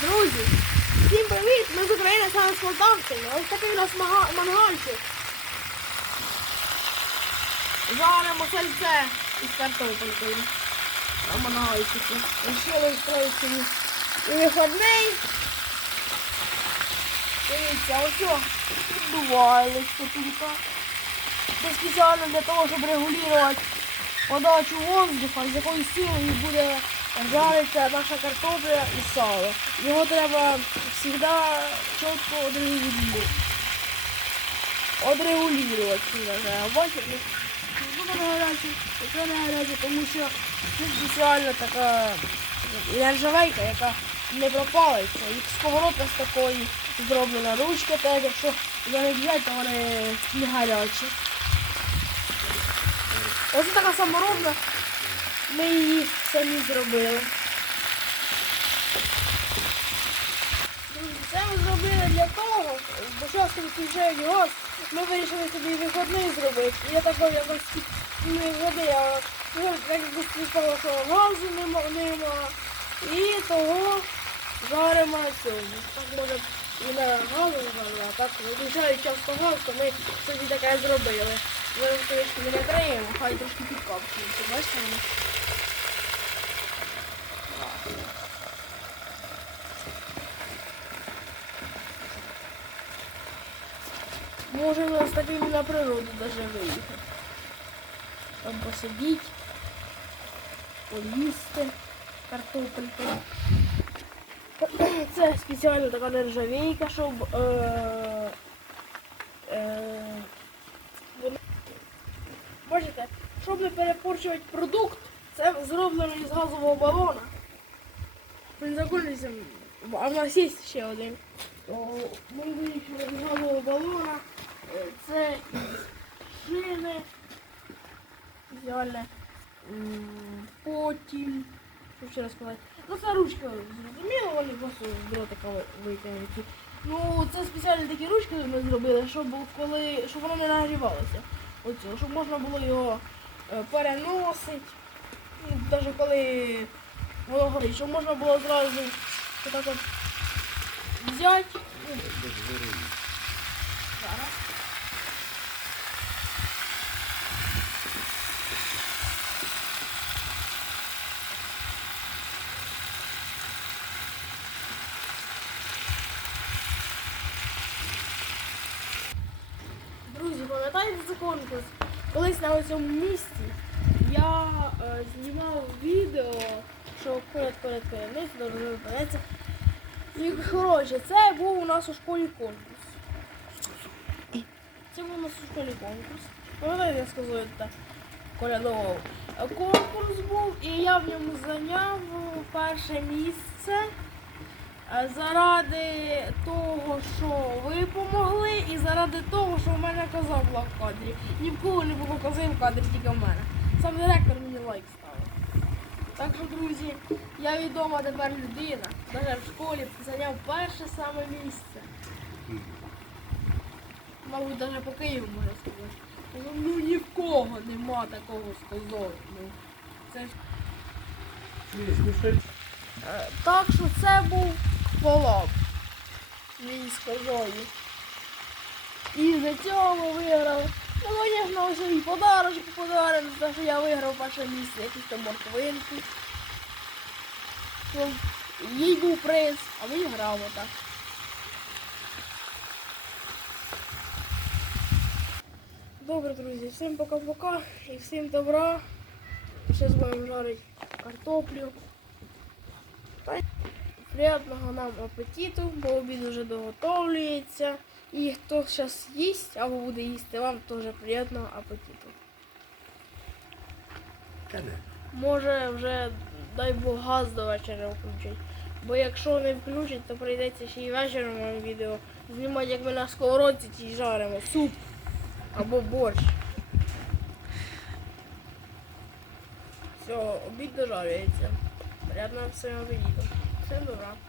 Друзі, всім привіт! Ми з України саме з Полтавщини. Ось такий у нас мангальчик. Жаримо сальце із картопелькою. На мангальчику. Рішили встроїти і виходний. Дивіться, ось о, піддувайлочка тут. Це спеціально для того, щоб регулювати подачу воздуха, з якою силою буде жариться наша картопля і сало. Його треба завжди чітко. Отрегулювати треба. Бачите? Буде не гаряче, це не гаряче, тому що це спеціальна така нержавейка, яка не пропалиться. І сковородка з такої зроблена. Ручки теж, якщо вони то вони не гарячі. Ось така саморобна. Ми її самі зробили. Це ми зробили для того, бо зараз відключають газ, ми вирішили собі виходний зробити. І я такий якось не води, а ну, як того, що газу нема, нема. І того жаримо сьогодні. Так може і на газу жаримо, а так виключають часто газ, то ми собі таке зробили. Зараз трішки не накриємо, хай трошки підкопчується. Бачите? воно? Можемо з такими на природу даже виїхати. Там посидіть, поїсти картопельки. Це спеціально така нержавійка, щоб е, е, Бачите, щоб не перепорчувати продукт, це зроблено із газового балона. Він закончився, а в нас є ще один. Ми вирішили з газового балона. Е, Це із шини. Взяли. Потім. Що ще раз сказати? Ну це ручка зрозуміло, вони просто з дротика витягнуті. Ну це спеціальні такі ручки ми зробили, щоб коли щоб воно не нагрівалося. Оцього, щоб можна було його е, переносити. Навіть коли воно горить, щоб можна було одразу отак от взяти. Зараз. Друзі, пам'ятаєте конкурс? Колись на цьому місці я е, знімав відео, що поряд поряд керівництво дуже випадеться. І коротше, це був у нас у школі конкурс. Це був у нас у школі конкурс. Пам'ятаєте, я сказав це колядового. Конкурс був і я в ньому зайняв перше місце. Заради того, що ви помогли, і заради того, що в мене коза була в кадрі. Ні в кого не було кози в кадрі, тільки в мене. Сам директор мені лайк ставив. Так що, друзі, я відома тепер людина. Навіть в школі зайняв перше саме місце. Мабуть, навіть по Києву можна сказати. Ну, Ну ні в кого нема такого з козою. Ну, це ж Е, Так що це був мій з. І за цього ми виграли. Ну, звісно, вже і подарочок подарили, за що я виграв перше місце, якісь там морковинки. Ну, Їй був приз, а мені грамота. Добре, друзі, всім пока-пока і всім добра. Ще з вами жарить картоплю. Приятного нам апетиту, бо обід вже доготовлюється. І хто зараз їсть або буде їсти, вам теж приятного апетиту. Може вже, дай Бог, газ до вечора включить. Бо якщо не включить, то прийдеться ще й вечором відео знімати, як ми на сковородці ті жаримо суп або борщ. Все, обід дожарюється. Приятного всім апетиту. Всім добра.